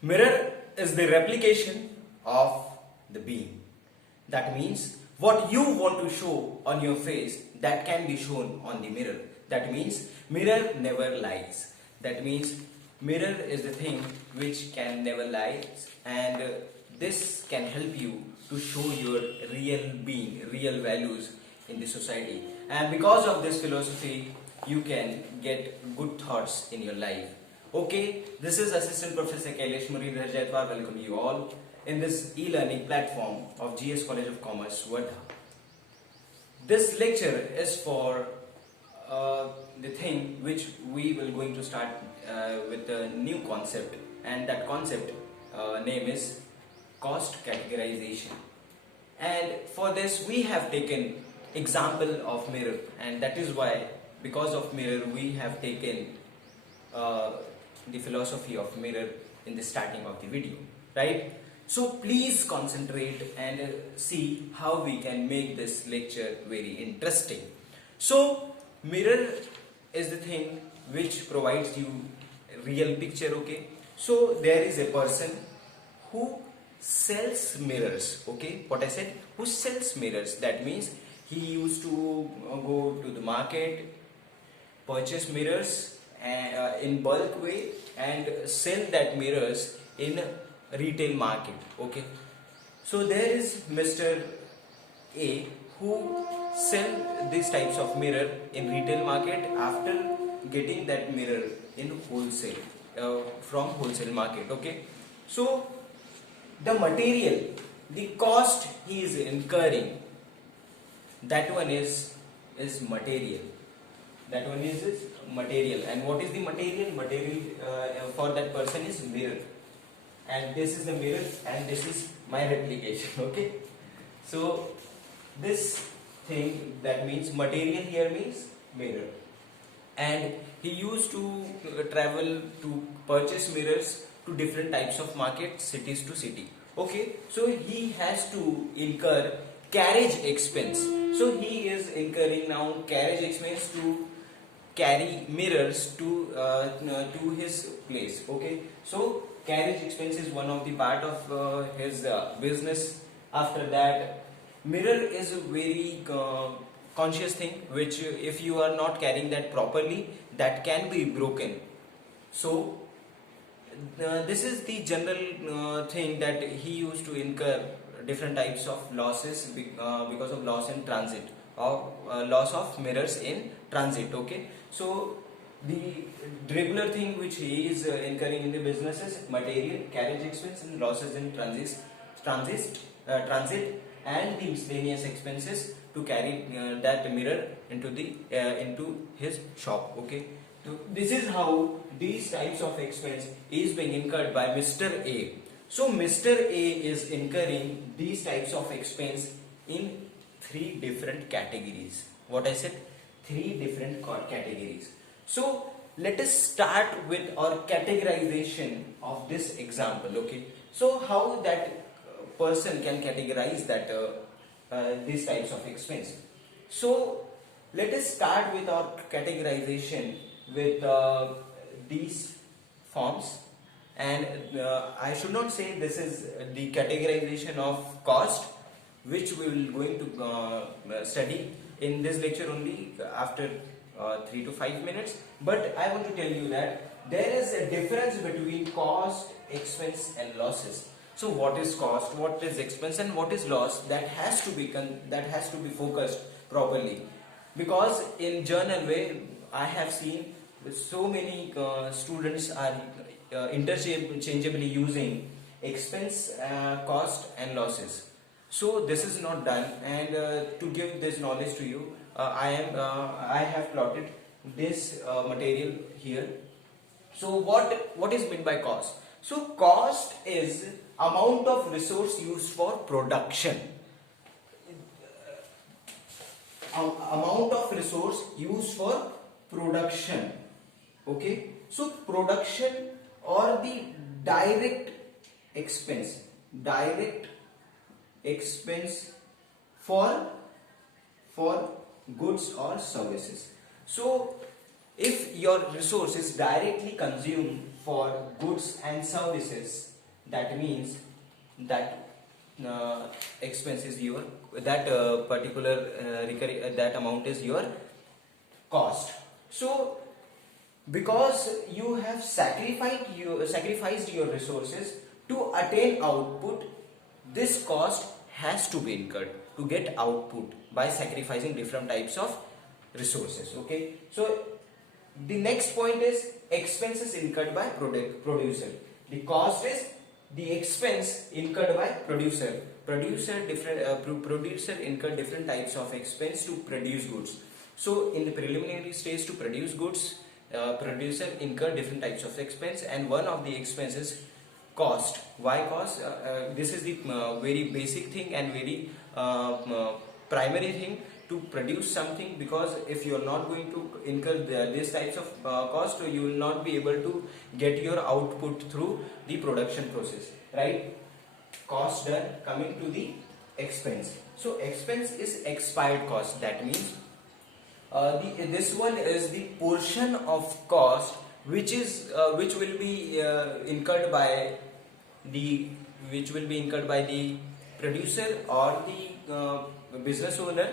Mirror is the replication of the being. That means what you want to show on your face, that can be shown on the mirror. That means mirror never lies. That means mirror is the thing which can never lie, and this can help you to show your real being, real values in the society. And because of this philosophy, you can get good thoughts in your life. Okay, this is Assistant Professor Kailash Muridhar Jaitwar. Welcome you all in this e-learning platform of GS College of Commerce, Wardha. This lecture is for the thing which we will going to start with a new concept, and that concept name is cost categorization. And for this we have taken example of mirror, and that is why, because of mirror, we have taken the philosophy of mirror in the starting of the video, right? So please concentrate and see how we can make this lecture very interesting. So mirror is the thing which provides you a real picture, okay? So there is a person who sells mirrors, okay? What I said, who sells mirrors, that means he used to go to the market, purchase mirrors in bulk way and sell that mirrors in retail market, okay? So there is Mr. A who sell these types of mirror in retail market after getting that mirror in wholesale from wholesale market, okay? So the material, the cost he is incurring, that one is material. That one is material. And what is the material? Material for that person is mirror. And this is the mirror, and this is my replication, okay? So this thing, that means material here means mirror. And he used to travel to purchase mirrors to different types of markets, cities to city, okay? So he has to incur carriage expense. So he is incurring now carriage expense to carry mirrors to his place, okay? So carriage expense is one of the part of his business. After that, mirror is a very conscious thing which if you are not carrying that properly, that can be broken. So this is the general thing that he used to incur different types of losses because of loss in transit, or loss of mirrors in transit, okay? So the regular thing which he is incurring in the business is material, carriage expense, and losses in transit, and the miscellaneous expenses to carry that mirror into his shop, okay? So this is how these types of expense is being incurred by Mr. A. So Mr. A is incurring these types of expense in three different categories. What I said, three different categories. So let us start with our categorization of this example, okay? So how that person can categorize that these types of expense. So let us start with our categorization with these forms. And I should not say this is the categorization of cost, which we will going to study in this lecture only after 3 to 5 minutes. But I want to tell you that there is a difference between cost, expense and losses. So what is cost, what is expense, and what is loss, that has to be focused properly. Because in journal way, I have seen so many students are interchangeably using expense, cost and losses. So this is not done, and to give this knowledge to you, I have plotted this material here. So what is meant by cost? So cost is amount of resource used for production. Amount of resource used for production, okay? So production, or the direct expense for goods or services. So if your resource is directly consumed for goods and services, that means that expense is your, that particular that amount is your cost. So because you have sacrificed your resources to attain output, this cost has to be incurred to get output by sacrificing different types of resources. Okay, so the next point is expenses incurred by producer. The cost is the expense incurred by producer. Producer incur different types of expense to produce goods. So in the preliminary stage, to produce goods, producer incur different types of expense, and one of the expenses cost. Why cost? This is the very basic thing and very primary thing to produce something, because if you are not going to incur these types of cost, you will not be able to get your output through the production process, right? Cost done. Coming to the expense. So expense is expired cost. That means this one is the portion of cost which will be incurred by the producer or the business owner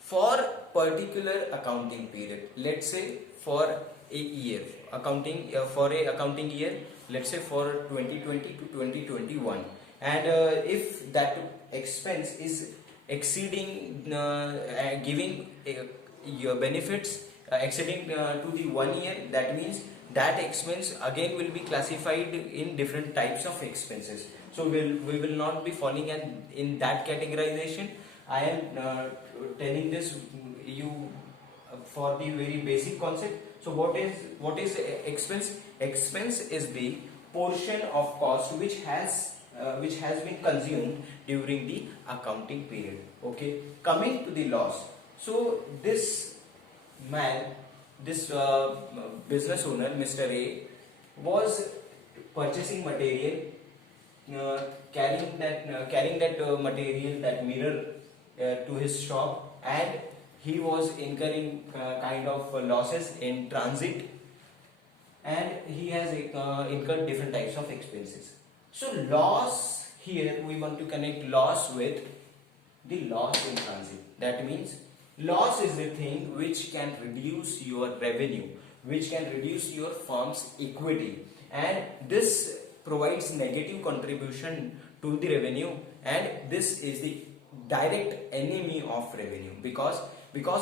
for particular accounting period. Let's say for a year, for a accounting year, let's say for 2020 to 2021, and if that expense is exceeding giving your benefits exceeding to the 1 year, that means that expense again will be classified in different types of expenses. So we will not be falling in that categorization. I am telling this you for the very basic concept. So what is expense? Expense is the portion of cost which has been consumed during the accounting period. Okay, coming to the loss. So this business owner, Mr. A, was purchasing material, carrying that material, that mirror, to his shop, and he was incurring kind of losses in transit, and he has incurred different types of expenses. So loss, here we want to connect loss with the loss in transit. That means loss is the thing which can reduce your revenue, which can reduce your firm's equity, and this provides negative contribution to the revenue, and this is the direct enemy of revenue, because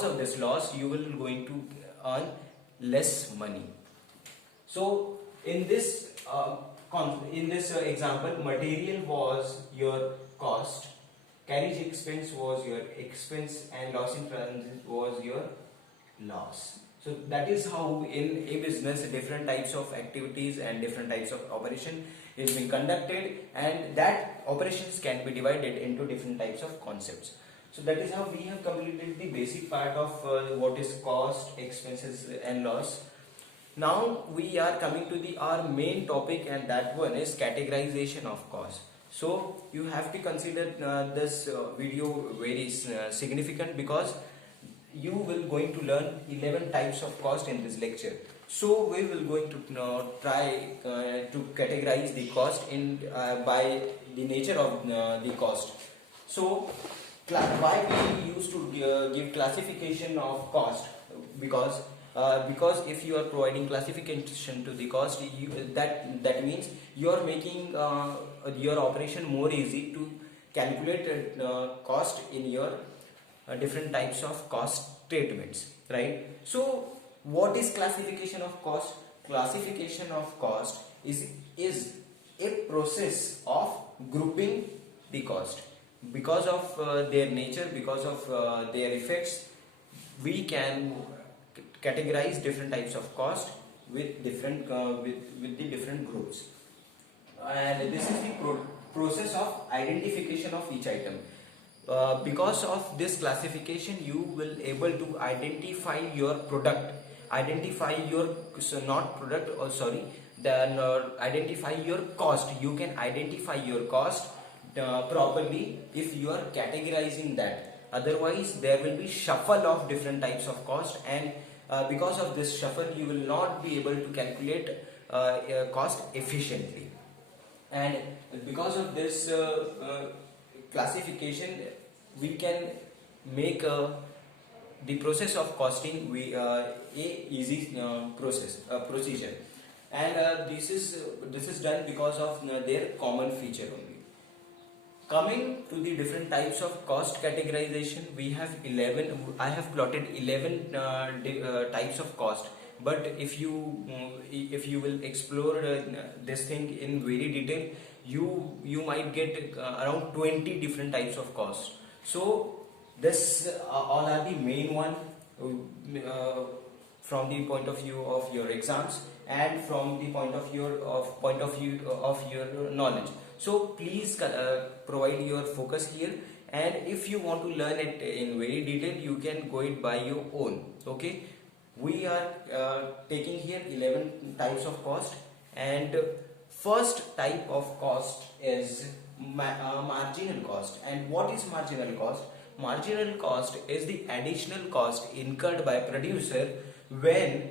of this loss you will going to earn less money. So in this example, material was your cost, carriage expense was your expense, and loss in transit was your loss. So that is how in a business different types of activities and different types of operation is being conducted, and that operations can be divided into different types of concepts. So that is how we have completed the basic part of what is cost, expenses and loss. Now we are coming to our main topic, and that one is categorization of cost. So you have to consider this video very significant, because you will going to learn 11 types of cost in this lecture. So we will going to try to categorize the cost in by the nature of the cost. So why we used to give classification of cost? Because if you are providing classification to the cost, that means you are making your operation more easy to calculate cost in your different types of cost statements, right? So what is classification of cost? Classification of cost is a process of grouping the cost. Because of their nature, because of their effects, we can categorize different types of cost with different with the different groups, and this is the process of identification of each item. Because of this classification, you will able to identify your product, identify your identify your cost. You can identify your cost properly if you are categorizing that. Otherwise there will be shuffle of different types of cost, and because of this shuffle you will not be able to calculate cost efficiently. And because of this classification, we can make the process of costing a easy procedure, and this is done because of their common feature only. Coming to the different types of cost categorization, we have 11. I have plotted 11 types of cost. But if you will explore this thing in very detail, you might get around 20 different types of cost. So this all are the main one from the point of view of your exams and from the point of view of your knowledge. So please provide your focus here, and if you want to learn it in very detail, you can go it by your own. Okay, we are taking here 11 types of cost, and first type of cost is marginal cost. And what is marginal cost? Marginal cost is the additional cost incurred by producer when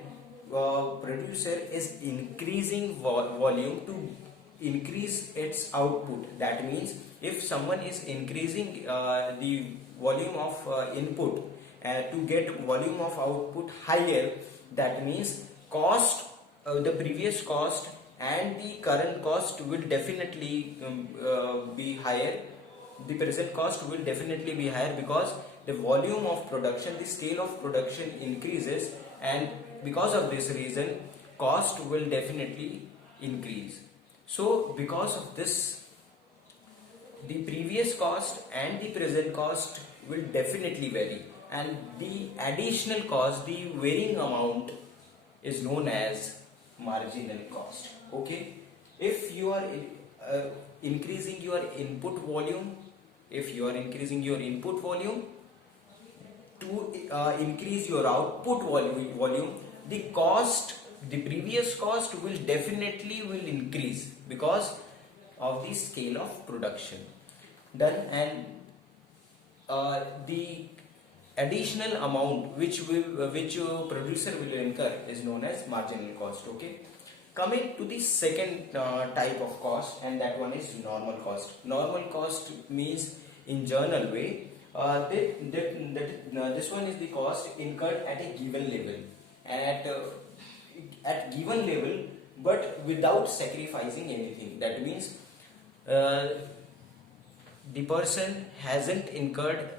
producer is increasing volume to increase its output. That means if someone is increasing the volume of input to get volume of output higher, that means cost, the previous cost and the current cost will definitely be higher. The present cost will definitely be higher because the volume of production, the scale of production increases, and because of this reason cost will definitely increase. So because of this, the previous cost and the present cost will definitely vary, and the additional cost, the varying amount, is known as marginal cost. Okay, if you are increasing your input volume, to increase your output volume, the previous cost will definitely increase because of the scale of production done, and the additional amount which producer will incur is known as marginal cost. Okay, coming to the second type of cost, and that one is normal cost. Normal cost means, in general way, this one is the cost incurred at a given level, at given level, but without sacrificing anything. That means the person hasn't incurred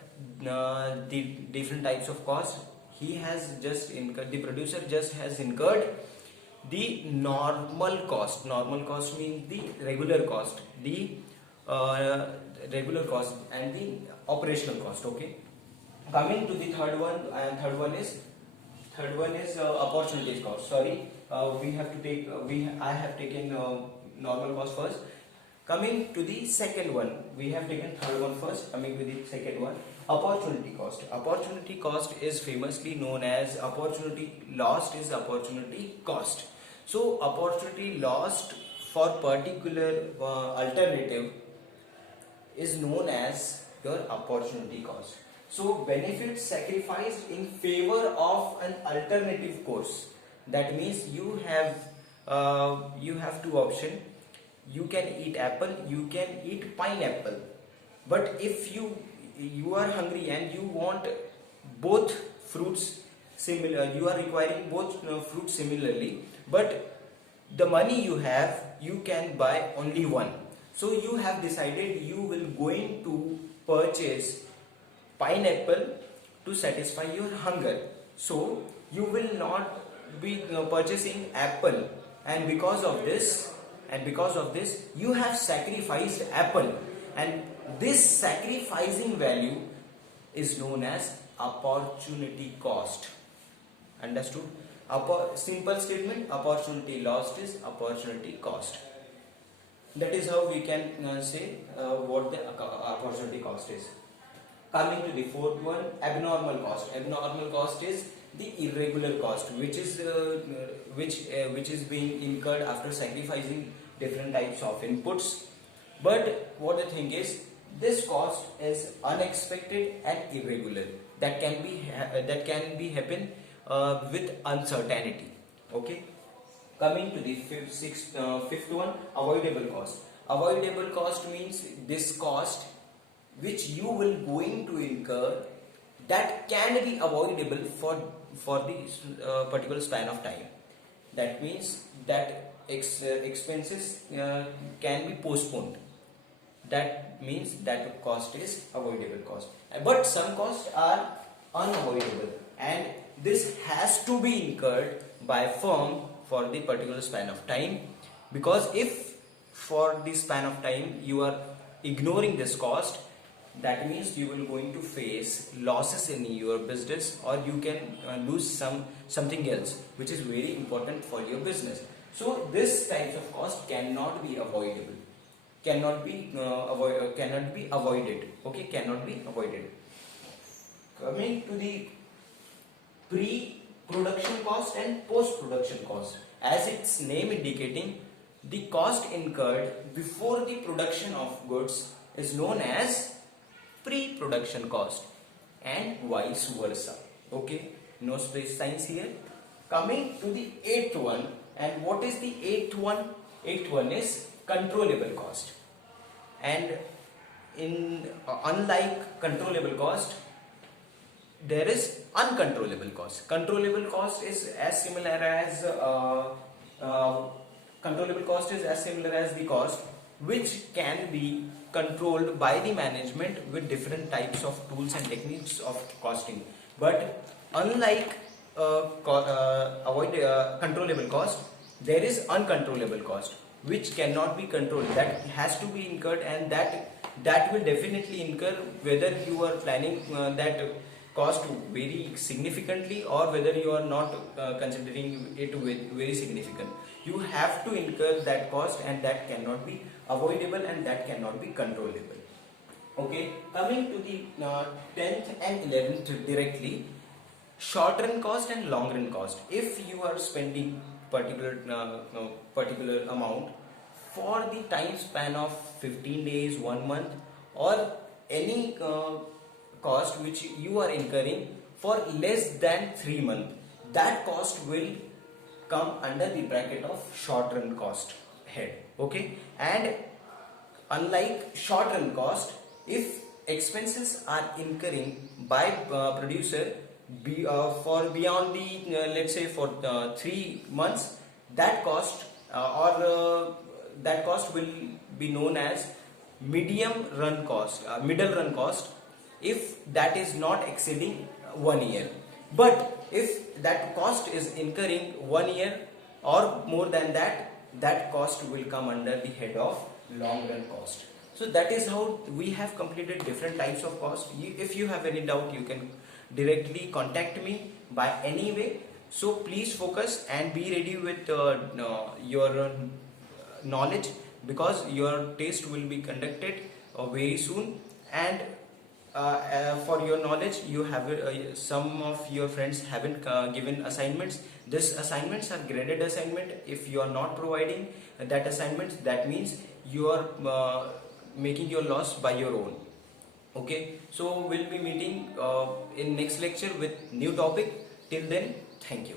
the different types of cost. He has just incurred, the producer just has incurred the normal cost. Normal cost means the regular cost, regular cost and the operational cost. Okay, coming to the third one, and third one is opportunity cost. Sorry, we have to take I have taken normal cost first. Coming to the second one, we have taken third one first. Coming to the second one, opportunity cost. Opportunity cost is famously known as opportunity lost is opportunity cost. So opportunity lost for particular alternative is known as your opportunity cost. So benefits sacrificed in favor of an alternative course. That means you have two options. You can eat apple, you can eat pineapple. But if you are hungry and you want both fruits similar, you are requiring both fruits similarly, but the money you have, you can buy only one. So you have decided you will going to purchase pineapple to satisfy your hunger. So you will not be purchasing apple, and because of this you have sacrificed apple, and this sacrificing value is known as opportunity cost. Understood? Simple statement: opportunity lost is opportunity cost. That is how we can say what the opportunity cost is. Coming to the fourth one, abnormal cost. Abnormal cost is the irregular cost, which is being incurred after sacrificing different types of inputs. But what the thing is, this cost is unexpected and irregular. That can be happen with uncertainty. Okay. Coming to the fifth one, avoidable cost. Avoidable cost means this cost which you will going to incur that can be avoidable for this particular span of time. That means that expenses can be postponed. That means that cost is avoidable cost. But some costs are unavoidable, and this has to be incurred by firm for the particular span of time, because if for this span of time you are ignoring this cost, that means you will going to face losses in your business, or you can lose something else which is very important for your business. So this types of cost cannot be avoidable, cannot be avoided. Okay, cannot be avoided. Coming to the pre-production cost and post-production cost, as its name indicating, the cost incurred before the production of goods is known as pre-production cost, and vice versa. Okay, no space signs here. Coming to the eighth one, and what is the eighth one? Eighth one is controllable cost. And in unlike controllable cost, there is uncontrollable cost. Controllable cost is as similar as the cost which can be controlled by the management with different types of tools and techniques of costing. But unlike controllable cost, there is uncontrollable cost which cannot be controlled, that has to be incurred, and that will definitely incur whether you are planning that cost very significantly or whether you are not considering it very significant. You have to incur that cost, and that cannot be avoidable, and that cannot be controllable. Okay, coming to the 10th and 11th directly, short run cost and long run cost. If you are spending particular amount for the time span of 15 days, 1 month, or any cost which you are incurring for less than 3 months, that cost will come under the bracket of short run cost head. Okay, and unlike short run cost, if expenses are incurring by producer for beyond the let's say for 3 months, that cost will be known as middle run cost, if that is not exceeding 1 year. But if that cost is incurring 1 year or more than that, that cost will come under the head of long run cost. So that is how we have completed different types of cost. If you have any doubt, you can directly contact me by any way. So please focus and be ready with your knowledge, because your test will be conducted very soon. And for your knowledge, you have some of your friends haven't given assignments. These assignments are graded assignment. If you are not providing that assignments, that means you are making your loss by your own. Okay, so we'll be meeting in next lecture with new topic. Till then, thank you.